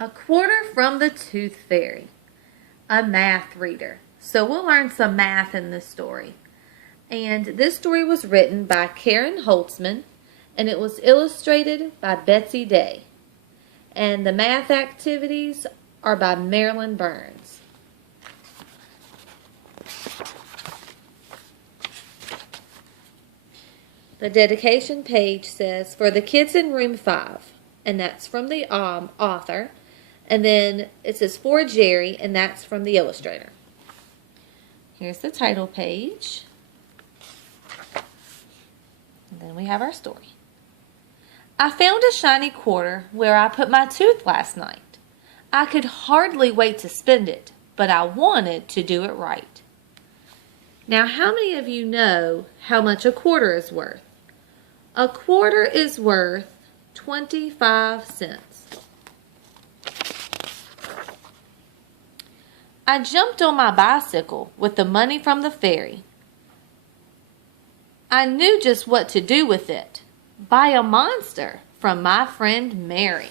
A quarter from the Tooth Fairy. A math reader. So we'll learn some math in this story. And this story was written by Karen Holtzman, and it was illustrated by Betsy Day. And the math activities are by Marilyn Burns. The dedication page says, "For the kids in room 5," and that's from the author. And then it says, "For Jerry," and that's from the illustrator. Here's the title page. And then we have our story. I found a shiny quarter where I put my tooth last night. I could hardly wait to spend it, but I wanted to do it right. Now, how many of you know how much a quarter is worth? A quarter is worth 25 cents. I jumped on my bicycle with the money from the ferry. I knew just what to do with it. Buy a monster from my friend Mary.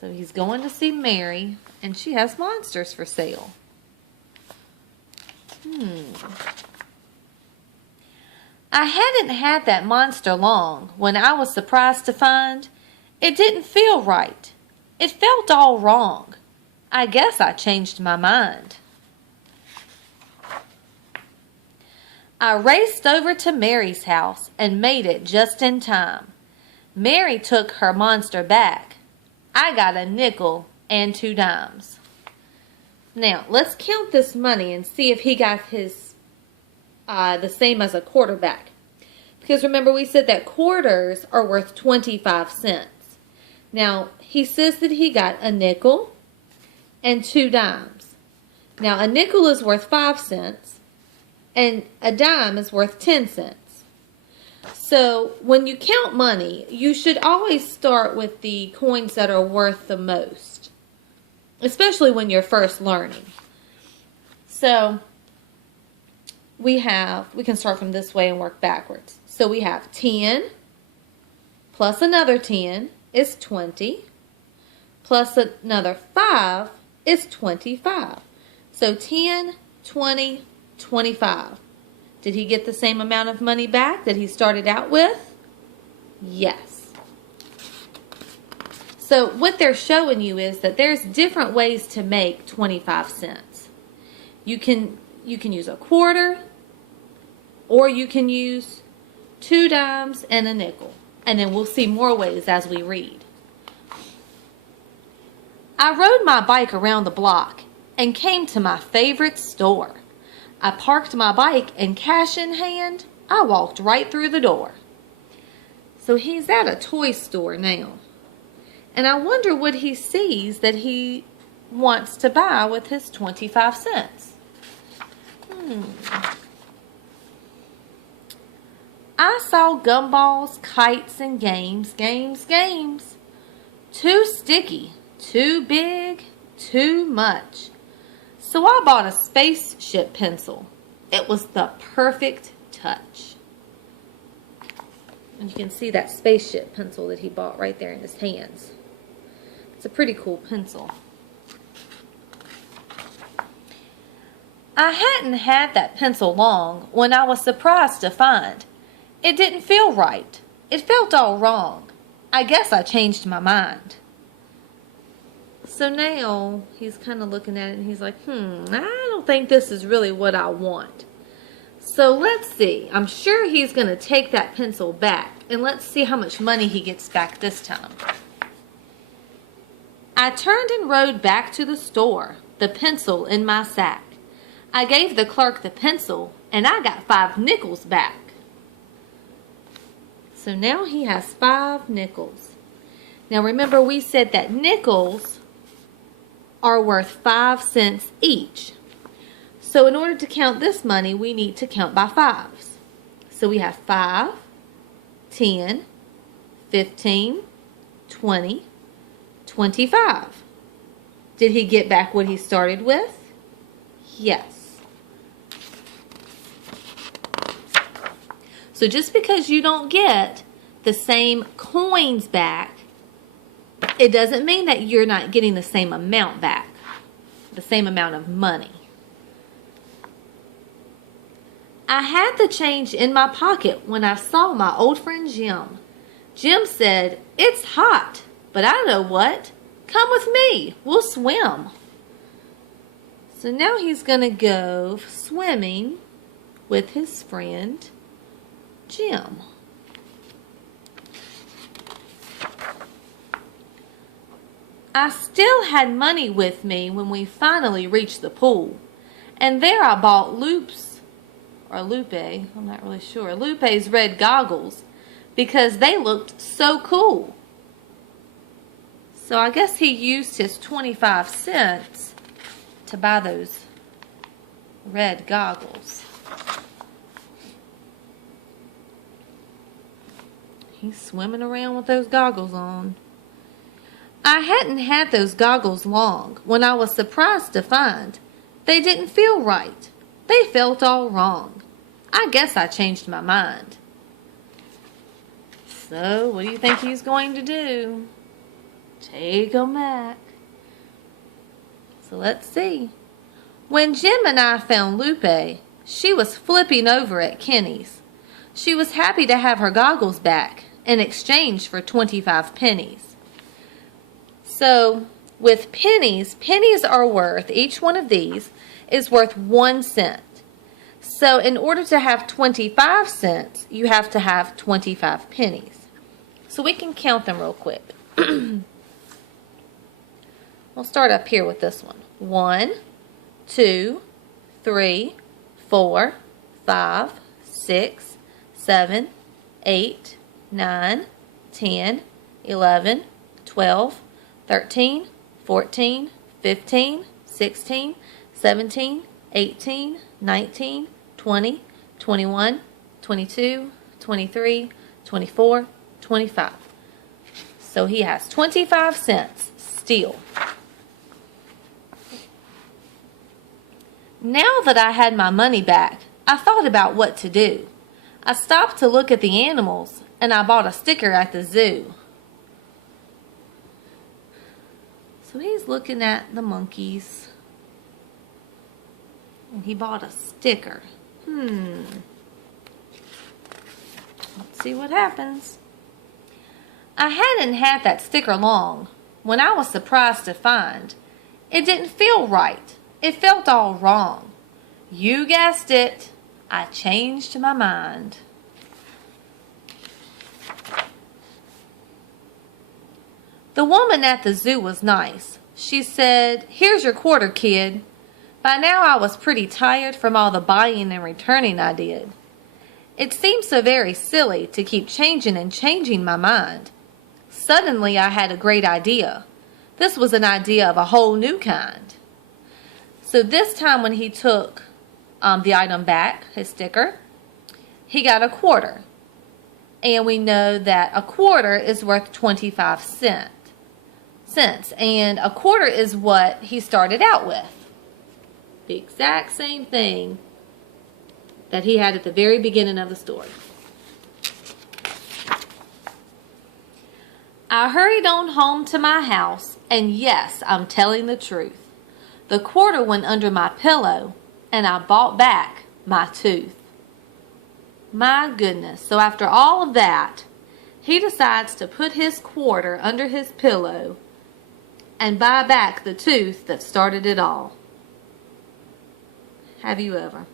So he's going to see Mary, and she has monsters for sale. I hadn't had that monster long when I was surprised to find it didn't feel right. It felt all wrong. I guess I changed my mind. I raced over to Mary's house and made it just in time. Mary took her monster back. I got a nickel and 2 dimes. Now, let's count this money and see if he got his the same as a quarter back. Because remember, we said that quarters are worth 25 cents. Now, he says that he got a nickel and 2 dimes. Now, a nickel is worth 5 cents and a dime is worth 10 cents. So, when you count money, you should always start with the coins that are worth the most, especially when you're first learning. So, we can start from this way and work backwards. So we have 10 plus another 10 is 20, plus another 5 is 25. So 10, 20, 25. Did he get the same amount of money back that he started out with? Yes. So what they're showing you is that there's different ways to make 25 cents. You can use a quarter, or you can use 2 dimes and a nickel. And then we'll see more ways as we read. I rode my bike around the block and came to my favorite store. I parked my bike and cash in hand, I walked right through the door. So he's at a toy store now. And I wonder what he sees that he wants to buy with his 25 cents. I saw gumballs, kites, and games. Too sticky, too big, too much. So I bought a spaceship pencil. It was the perfect touch. And you can see that spaceship pencil that he bought right there in his hands. It's a pretty cool pencil. I hadn't had that pencil long when I was surprised to find it didn't feel right. It felt all wrong. I guess I changed my mind. So now he's kind of looking at it and he's like, I don't think this is really what I want. So let's see. I'm sure he's going to take that pencil back, and let's see how much money he gets back this time. I turned and rode back to the store, the pencil in my sack. I gave the clerk the pencil, and I got 5 nickels back. So now he has 5 nickels. Now remember, we said that nickels are worth 5 cents each. So in order to count this money, we need to count by 5s. So we have 5, 10, 15, 20, 25. Did he get back what he started with? Yes. So just because you don't get the same coins back, it doesn't mean that you're not getting the same amount back, the same amount of money. I had the change in my pocket when I saw my old friend Jim. Jim said, "It's hot, but I know what. Come with me. We'll swim." So now he's going to go swimming with his friend Jim. I still had money with me when we finally reached the pool. And there I bought Lupe's red goggles because they looked so cool. So I guess he used his 25 cents to buy those red goggles. He's swimming around with those goggles on. I hadn't had those goggles long when I was surprised to find they didn't feel right. They felt all wrong. I guess I changed my mind. So, what do you think he's going to do? Take 'em back. So let's see. When Jim and I found Lupe, she was flipping over at Kenny's. She was happy to have her goggles back in exchange for 25 pennies. So, with pennies are worth, each one of these is worth 1 cent. So, in order to have 25 cents, you have to have 25 pennies. So, we can count them real quick. We'll start up here with this one. 1, 2, 3, 4, 5, 6, 7, 8, 9, 10, 11, 12, 13, 14, 15, 16, 17, 18, 19, 20, 21, 22, 23, 24, 25. So he has 25 cents still. Now that I had my money back, I thought about what to do. I stopped to look at the animals, and I bought a sticker at the zoo. So he's looking at the monkeys, and he bought a sticker. Let's see what happens. I hadn't had that sticker long when I was surprised to find it didn't feel right. It felt all wrong. You guessed it. I changed my mind. The woman at the zoo was nice. She said, "Here's your quarter, kid." By now I was pretty tired from all the buying and returning I did. It seemed so very silly to keep changing and changing my mind. Suddenly I had a great idea. This was an idea of a whole new kind. So this time when he took the item back, his sticker, he got a quarter. And we know that a quarter is worth 25 cents. And a quarter is what he started out with. The exact same thing that he had at the very beginning of the story. I hurried on home to my house, and yes, I'm telling the truth. The quarter went under my pillow, and I bought back my tooth. My goodness. So after all of that, he decides to put his quarter under his pillow and buy back the tooth that started it all. Have you ever?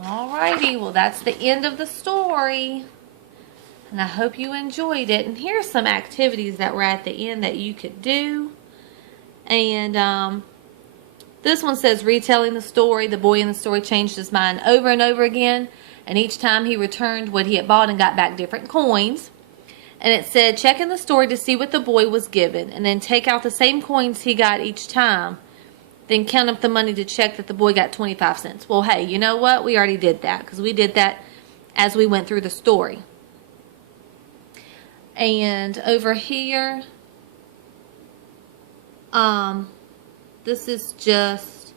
Alrighty, well that's the end of the story. And I hope you enjoyed it. And here's some activities that were at the end that you could do. And this one says retelling the story. The boy in the story changed his mind over and over again. And each time he returned what he had bought and got back different coins. And it said check in the story to see what the boy was given. And then take out the same coins he got each time. Then count up the money to check that the boy got 25 cents. Well, hey, you know what? We already did that. Because we did that as we went through the story. And over here, this is just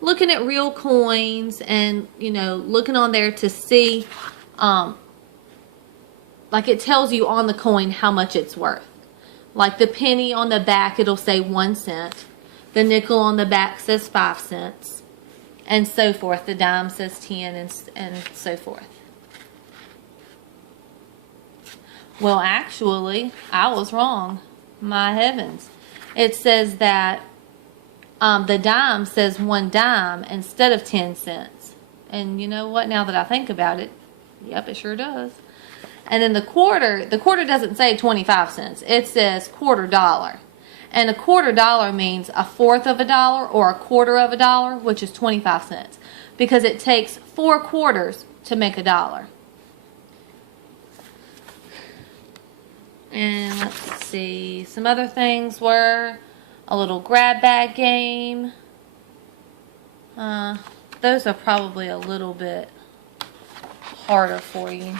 looking at real coins and, you know, looking on there to see, like it tells you on the coin how much it's worth. Like the penny on the back, it'll say 1 cent. The nickel on the back says 5 cents. And so forth. The dime says 10 and so forth. Well, actually, I was wrong. My heavens. It says that the dime says 1 dime instead of 10 cents. And you know what? Now that I think about it, yep, it sure does. And then the quarter doesn't say 25 cents. It says $quarter. And a $quarter means a fourth of a dollar or a quarter of a dollar, which is 25 cents. Because it takes 4 quarters to make a dollar. And let's see, some other things were a little grab bag game. Those are probably a little bit harder for you.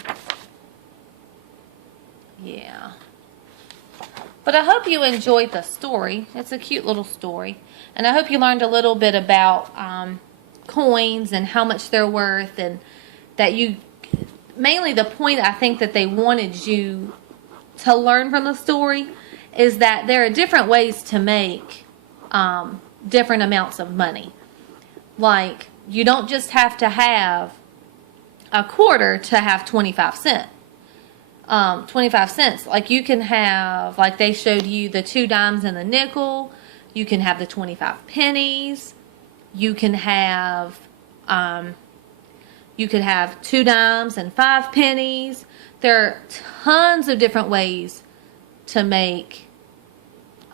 Yeah. But I hope you enjoyed the story. It's a cute little story. And I hope you learned a little bit about coins and how much they're worth, and that you, mainly the point I think that they wanted you to learn from the story is that there are different ways to make different amounts of money. Like, you don't just have to have a quarter to have 25 cents. 25 cents. Like, you can have, like they showed you, the 2 dimes and the nickel. You can have the 25 pennies. You can have, you could have 2 dimes and 5 pennies. There are tons of different ways to make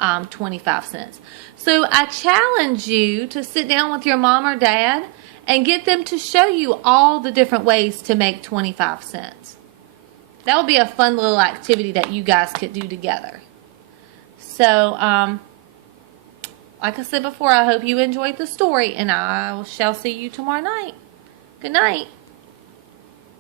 25 cents. So I challenge you to sit down with your mom or dad and get them to show you all the different ways to make 25 cents. That would be a fun little activity that you guys could do together. So, like I said before, I hope you enjoyed the story, and I shall see you tomorrow night. Good night.